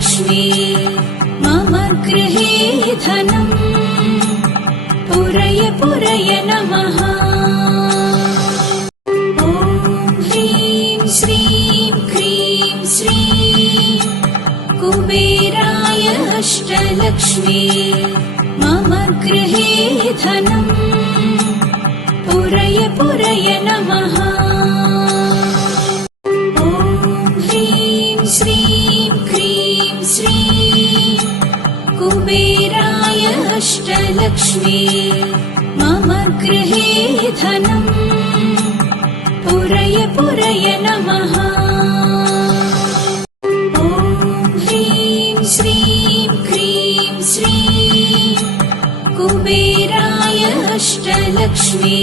अष्टलक्ष्मी मम गृहे धनम् पुरय पुरय नमः। ॐ ह्रीं श्रीं क्रीं श्रीं कुबेराय अष्टलक्ष्मी मम गृहे धनम् पुरय पुरय नमः। ॐ ह्रीं श्रीं क्रीं श्रीं कुबेराय अष्टलक्ष्मी मम गृहे धनम् पुरय पुरय नमः। ॐ ह्रीं श्रीं क्रीं श्रीं कुबेराय अष्टलक्ष्मी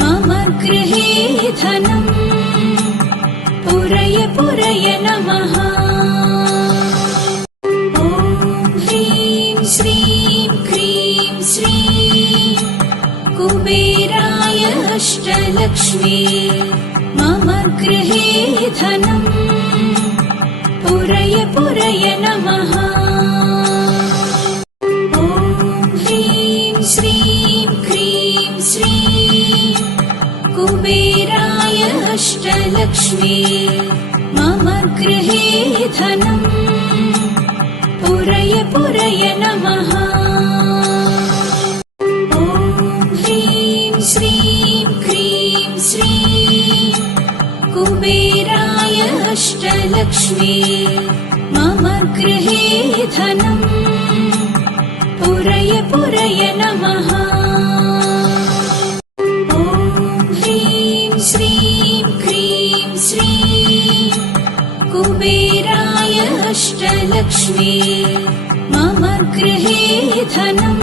मम गृहे धनम् पुरय पुरय नमः। ॐ ह्रीं श्रीं क्रीं श्रीं कुबेराय अष्टलक्ष्मी मम गृहे धनम् पुरय पुरय नमः। ॐ ह्रीं श्रीं क्रीं श्रीं कुबेराय अष्टलक्ष्मी मम गृहे धनम् पुरय पुरय नमः। ॐ ह्रीं श्रीं क्रीं श्रीं कुबेराय अष्टलक्ष्मी मम गृहे धनम् पुरय पुरय नमः। ॐ ह्रीं श्रीं क्रीं श्रीं कुबेराय अष्टलक्ष्मी मम गृहे धनम्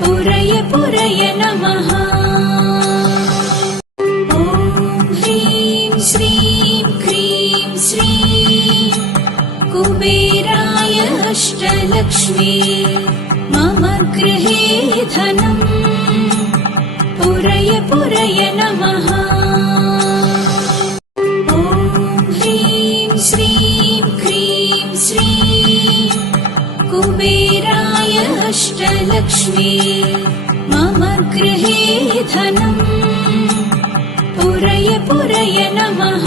पुरय पुरय नमः। ॐ ह्रीं श्रीं क्रीं श्रीं कुबेराय अष्टलक्ष्मी मम गृहे धनम् पुरय पुरय नमः। ॐ ह्रीं श्रीं क्रीं श्रीं कुबेराय अष्टलक्ष्मी मम गृहे धनम् पुरय पुरय नमः।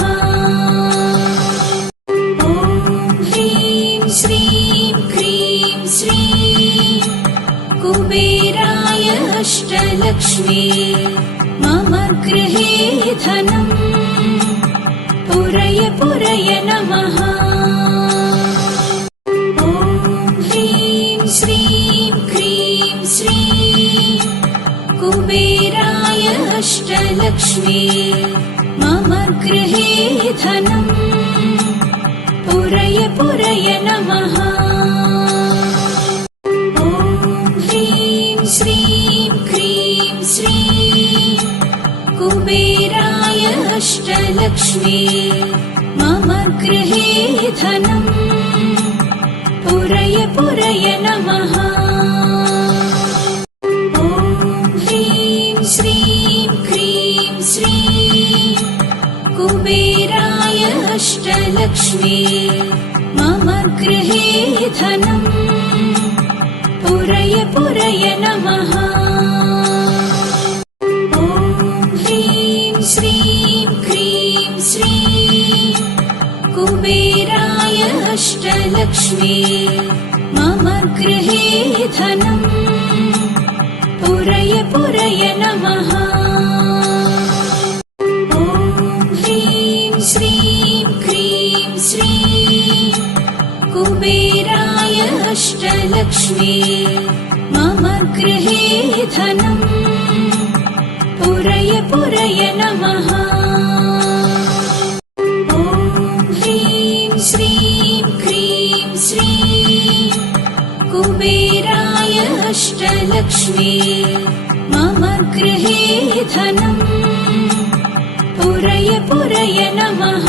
ॐ ह्रीं श्रीं क्रीं श्रीं कुबेराय अष्टलक्ष्मी मम गृहे धनम् पुरय पुरय नमः। ॐ ह्रीं श्रीं क्रीं श्रीं कुबेराय अष्टलक्ष्मी मम गृहे धनम् पुरय पुरय नमः। ॐ ह्रीं श्रीं क्रीं श्रीं कुबेराय अष्टलक्ष्मी मम गृहे धनम् पुरय पुरय नमः। ॐ ह्रीं श्रीं क्रीं श्रीं कुबेराय अष्टलक्ष्मी मम गृहे धनम् पुरय पुरय नमः। ॐ ह्रीं श्रीं क्रीं श्रीं कुबेराय अष्टलक्ष्मी मम गृहे धनम् पुरय पुरय नमः। ॐ ह्रीं श्रीं क्रीं श्रीं कुबेराय अष्टलक्ष्मी मम गृहे धनम् पुरय पुरय नमः। ॐ ह्रीं श्रीं क्रीं श्रीं कुबेराय अष्टलक्ष्मी मम गृहे धनम् पुरय पुरय नमः।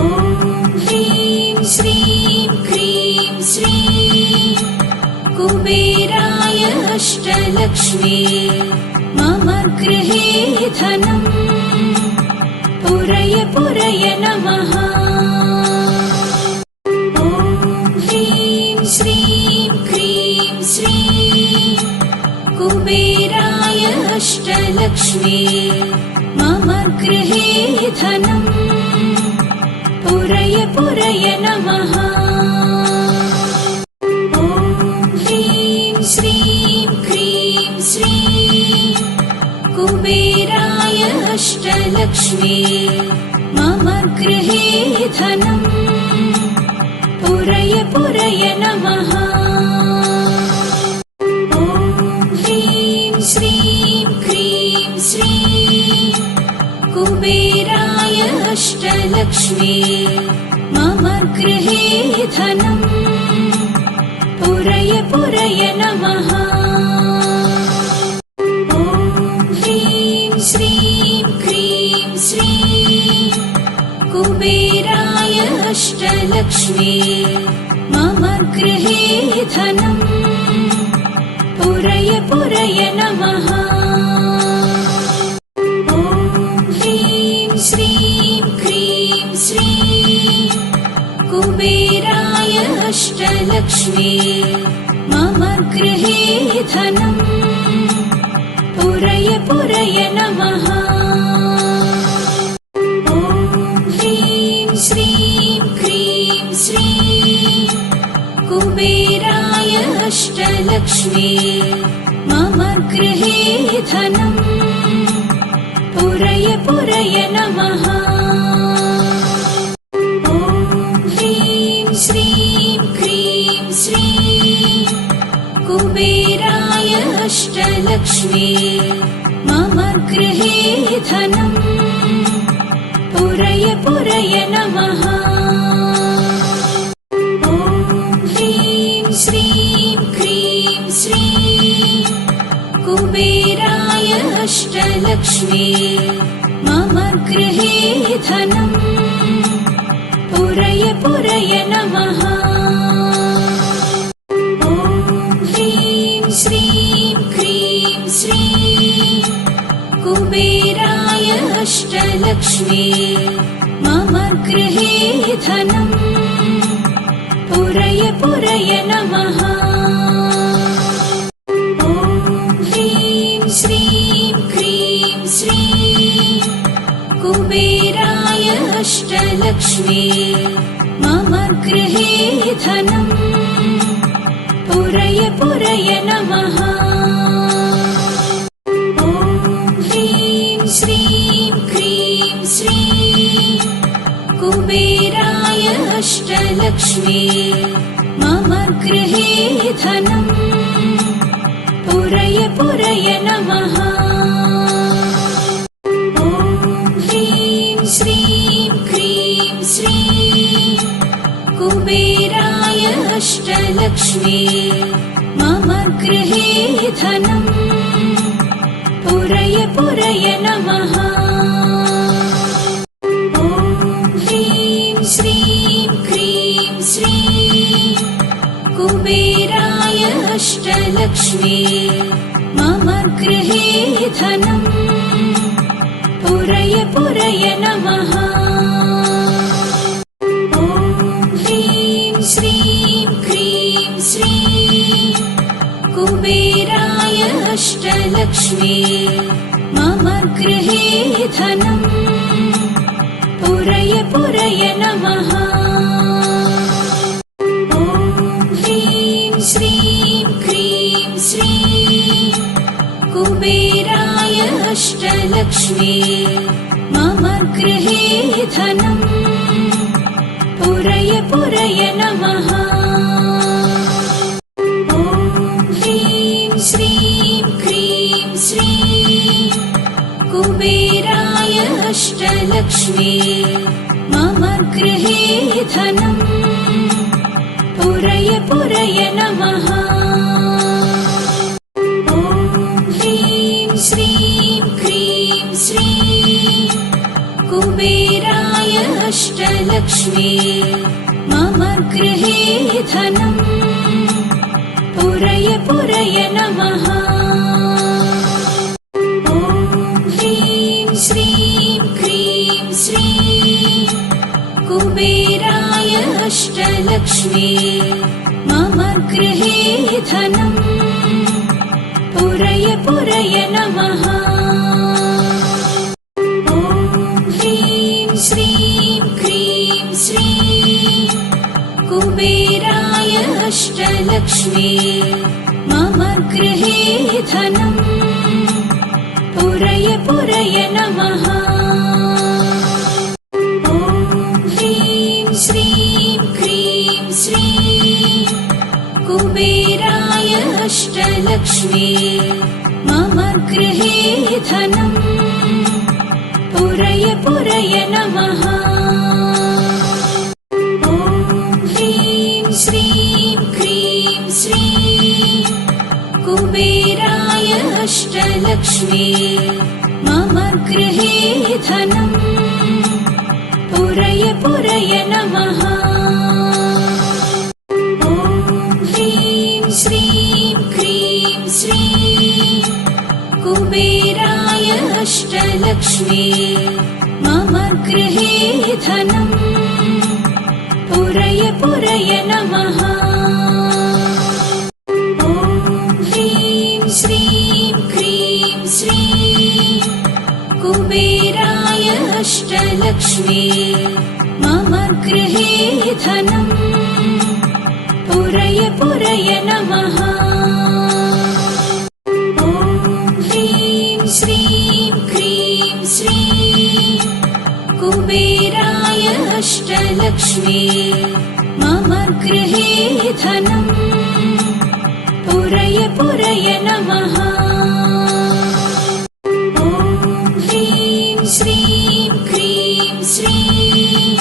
ॐ ह्रीं श्रीं क्रीं श्रीं कुबेराय अष्टलक्ष्मी मम गृहे धनम् पुरय पुरय नमः। कुबेराय अष्टलक्ष्मी मम गृहे धनम् पुरय पुरय नमः। ॐ ह्रीं श्रीं क्रीं श्रीं कुबेराय अष्टलक्ष्मी मम गृहे धनम् पुरय पुरय नमः। ॐ ह्रीं श्रीं क्रीं श्रीं कुबेराय अष्टलक्ष्मी मम गृहे धनम् पुरय पुरय नमः। ॐ ह्रीं श्रीं क्रीं श्रीं कुबेराय अष्टलक्ष्मी मम गृहे धनम् पुरय पुरय नमः। ॐ ह्रीं श्रीं क्रीं श्रीं कुबेराय अष्टलक्ष्मी मम गृहे धनम् पुरय पुरय नमः। ॐ ह्रीं श्रीं क्रीं श्रीं कुबेराय अष्टलक्ष्मी मम गृहे धनम् पुरय पुरय नमः। ॐ ह्रीं श्रीं क्रीं श्रीं कुबेराय अष्टलक्ष्मी मम गृहे धनम् पुरय पुरय नमः। ॐ ह्रीं श्रीं क्रीं श्रीं कुबेराय अष्टलक्ष्मी मम गृहे धनम् पुरय पुरय नमः। ॐ ह्रीं श्रीं क्रीं श्रीं कुबेराय अष्टलक्ष्मी मम गृहे धनम् पुरय पुरय नमः। ॐ ह्रीं श्रीं क्रीं श्रीं कुबेराय अष्टलक्ष्मी मम गृहे धनम् पुरय पुरय नमः। ॐ ह्रीं श्रीं क्रीं श्रीं कुबेराय अष्टलक्ष्मी मम गृहे धनम् पुरय पुरय नमः। ॐ ह्रीं श्रीं क्रीं श्रीं कुबेराय अष्टलक्ष्मी मम गृहे धनम् पुरय पुरय नमः। ॐ ह्रीं श्रीं क्रीं श्रीं कुबेराय अष्टलक्ष्मी मम गृहे धनम् पुरय पुरय नमः। ॐ ह्रीं श्रीं क्रीं श्रीं कुबेराय अष्टलक्ष्मी मम गृहे धनम् पुरय पुरय नमः। ॐ ह्रीं श्रीं क्रीं श्रीं कुबेराय अष्टलक्ष्मी मम गृहे धनम् पुरय पुरय नमः। ॐ ह्रीं श्रीं क्रीं श्रीं कुबेराय अष्टलक्ष्मी मम गृहे धनम् पुरय पुरय नमः। ॐ ह्रीं श्रीं क्रीं श्रीं कुबेराय अष्टलक्ष्मी मम गृहे धनम् पुरय पुरय नमः। ॐ ह्रीं श्रीं क्रीं श्रीं कुबेराय अष्टलक्ष्मी मम गृहे धनम् पुरय पुरय नमः। ॐ ह्रीं श्रीं क्रीं श्रीं कुबेराय अष्टलक्ष्मी मम गृहे धनम् पुरय पुरय नमः। ॐ ह्रीं श्रीं क्रीं श्रीं कुबेराय अष्टलक्ष्मी मम गृहे धनम् पुरय पुरय नमः। ॐ ह्रीं श्रीं क्रीं श्रीं कुबेराय अष्टलक्ष्मी मम गृहे धनम् पुरय पुरय नमः। ॐ ह्रीं श्रीं क्रीं श्रीं कुबेराय अष्टलक्ष्मी मम गृहे धनम् पुरय पुरय नमः। ॐ ह्रीं श्रीं क्रीं श्रीं कुबेराय अष्टलक्ष्मी मम गृहे धनम् पुरय पुरय नमः। ॐ ह्रीं श्रीं क्रीं श्रीं कुबेराय अष्टलक्ष्मी मम गृहे धनम् पुरय पुरय नमः। ॐ ह्रीं श्रीं क्रीं श्रीं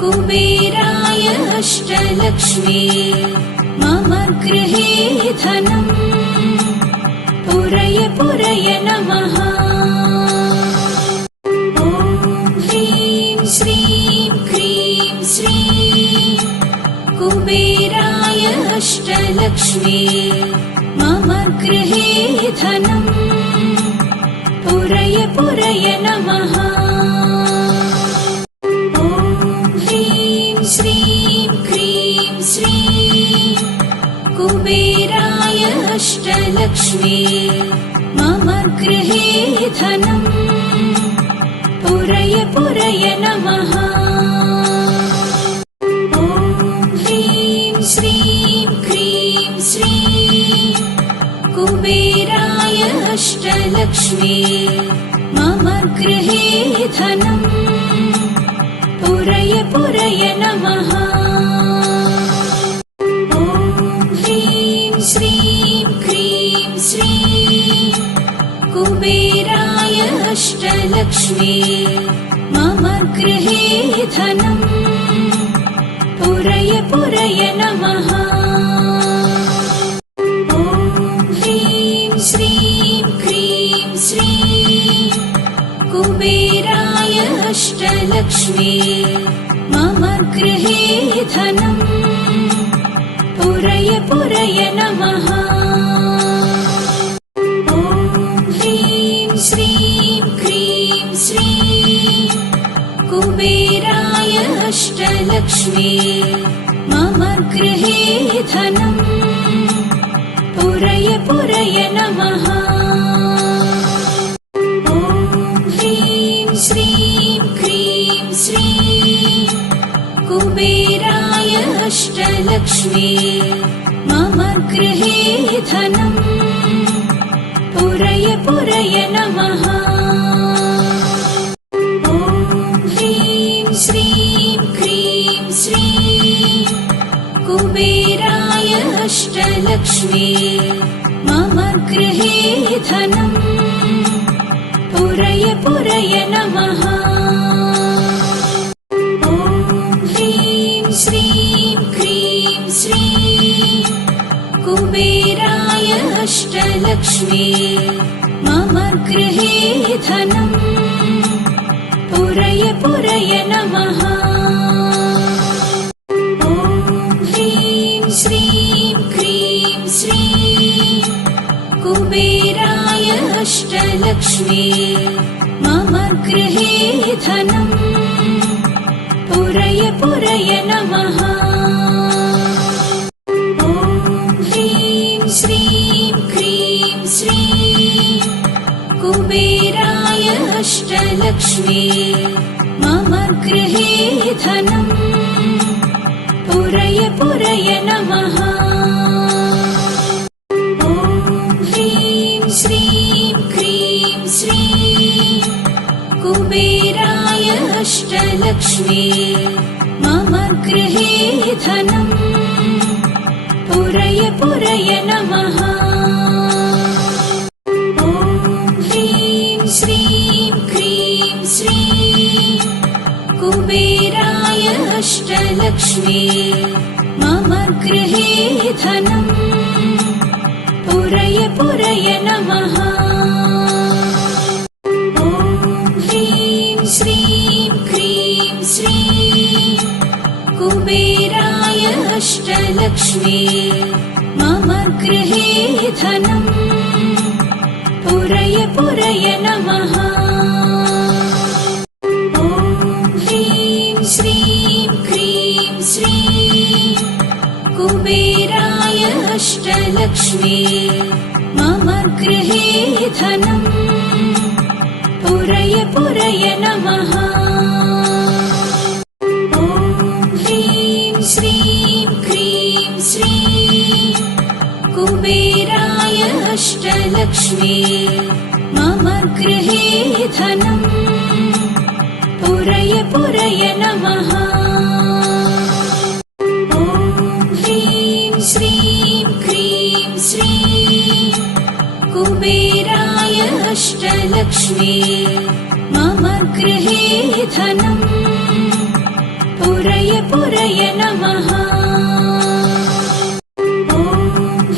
कुबेराय अष्टलक्ष्मी मम गृहे धनम् पुरय पुरय नमः। ॐ ह्रीं श्रीं क्रीं श्रीं कुबेराय अष्टलक्ष्मी मम गृहे धनम् पुरय पुरय नमः। ॐ ह्रीं श्रीं क्रीं श्रीं कुबेराय अष्टलक्ष्मी मम गृहे धनम् पुरय पुरय नमः। ॐ ह्रीं श्रीं क्रीं श्रीं कुबेराय अष्टलक्ष्मी मम गृहे धनम् पुरय पुरय नमः। ॐ ह्रीं श्रीं क्रीं श्रीं कुबेराय अष्टलक्ष्मी मम गृहे धनम् पुरय पुरय नमः। ॐ ह्रीं श्रीं क्रीं श्रीं कुबेराय अष्टलक्ष्मी मम गृहे धनम् पुरय पुरय नमः। ॐ ह्रीं श्रीं क्रीं श्रीं कुबेराय अष्टलक्ष्मी मम गृहे धनम् पुरय पुरय नमः। ॐ ह्रीं श्रीं क्रीं श्रीं कुबेराय अष्टलक्ष्मी मम गृहे धनम् पुरय पुरय नमः। ॐ ह्रीं श्रीं क्रीं श्रीं कुबेराय अष्टलक्ष्मी मम गृहे धनम् पुरय पुरय नमः। ॐ ह्रीं श्रीं क्रीं श्रीं कुबेराय अष्टलक्ष्मी मम गृहे धनम् पुरय पुरय नमः। ॐ ह्रीं श्रीं क्रीं श्रीं कुबेराय अष्टलक्ष्मी मम गृहे धनम् पुरय पुरय नमः। ॐ ह्रीं श्रीं क्रीं श्रीं कुबेराय अष्टलक्ष्मी मम गृहे धनम् पुरय पुरय नमः। ॐ ह्रीं श्रीं क्रीं श्रीं कुबेराय अष्टलक्ष्मी मम गृहे धनम् पुरय पुरय नमः। ॐ ह्रीं श्रीं क्रीं श्रीं कुबेराय अष्टलक्ष्मी मम गृहे धनम् पुरय पुरय नमः। ॐ ह्रीं श्रीं क्रीं श्रीं कुबेराय अष्टलक्ष्मी मम गृहे धनम् पुरय पुरय नमः। ॐ ह्रीं श्रीं क्रीं श्रीं कुबेराय अष्टलक्ष्मी मम गृहे धनम् पुरय पुरय नमः। ॐ ह्रीं श्रीं क्रीं श्रीं कुबेराय अष्टलक्ष्मी मम गृहे धनम् पुरय पुरय नमः। ॐ ह्रीं श्रीं क्रीं श्रीं कुबेराय अष्टलक्ष्मी मम गृहे धनम् पुरय पुरय नमः। ॐ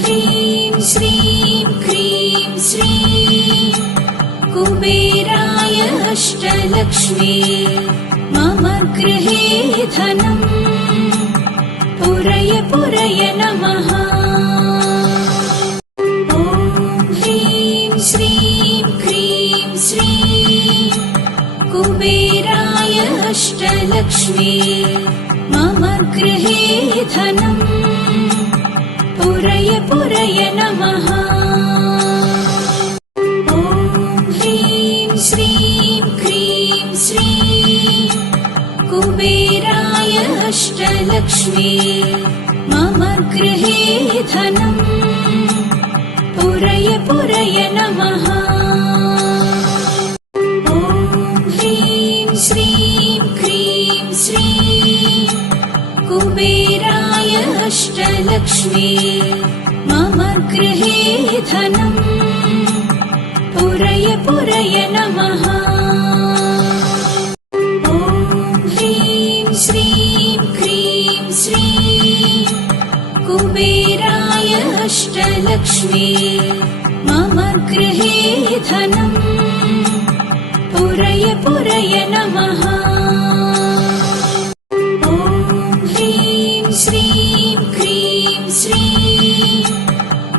ह्रीं श्रीं क्रीं श्रीं कुबेराय अष्टलक्ष्मी मम गृहे धनम् पुरय पुरय नमः। ॐ ह्रीं श्रीं क्रीं श्रीं कुबेराय अष्टलक्ष्मी मम गृहे धनम् पुरय पुरय नमः। ॐ ह्रीं श्रीं क्रीं श्रीं कुबेराय अष्टलक्ष्मी मम गृहे धनम् पुरय पुरय नमः। ॐ ह्रीं श्रीं क्रीं श्रीं कुबेराय अष्टलक्ष्मी मम गृहे धनम् पुरय पुरय नमः। ॐ ह्रीं श्रीं क्रीं श्रीं कुबेराय अष्टलक्ष्मी मम गृहे धनम् पुरय पुरय नमः। ॐ ह्रीं श्रीं क्रीं श्रीं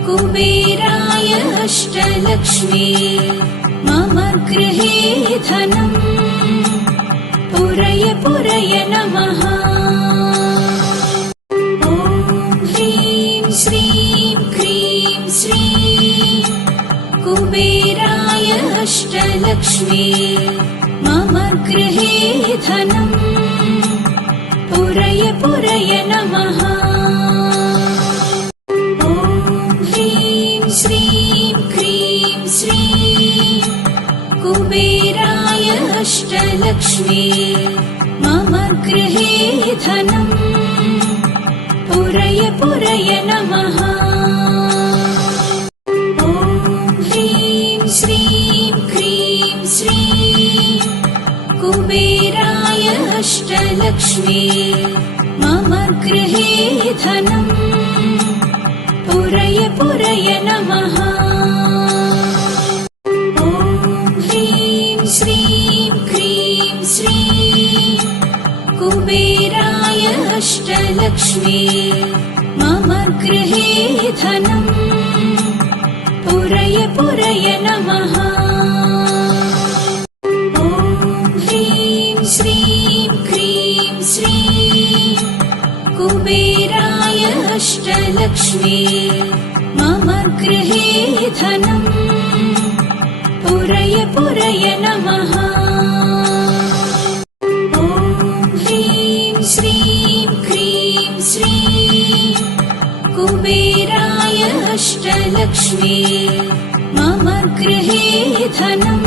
कुबेराय अष्टलक्ष्मी मम गृहे धनम् पुरय पुरय नमः। ॐ ह्रीं श्रीं क्रीं श्रीं कुबेराय अष्टलक्ष्मी मम गृहे धनम् पुरय पुरय नमः। ॐ ह्रीं श्रीं क्रीं श्रीं कुबेराय अष्टलक्ष्मी मम गृहे धनम् पुरय पुरय नमः। ॐ ह्रीं श्रीं क्रीं श्रीं कुबेराय अष्टलक्ष्मी मम गृहे धनम् पुरय पुरय नमः। ॐ ह्रीं श्रीं क्रीं श्रीं कुबेराय अष्टलक्ष्मी मम गृहे धनम् पुरय पुरय नमः। ॐ ह्रीं श्रीं क्रीं श्रीं कुबेराय अष्टलक्ष्मी मम गृहे धनम् पुरय पुरय नमः। ॐ ह्रीं श्रीं क्रीं श्रीं कुबेराय अष्टलक्ष्मी मम गृहे धनम्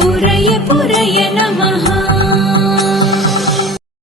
पुरय पुरय नमः।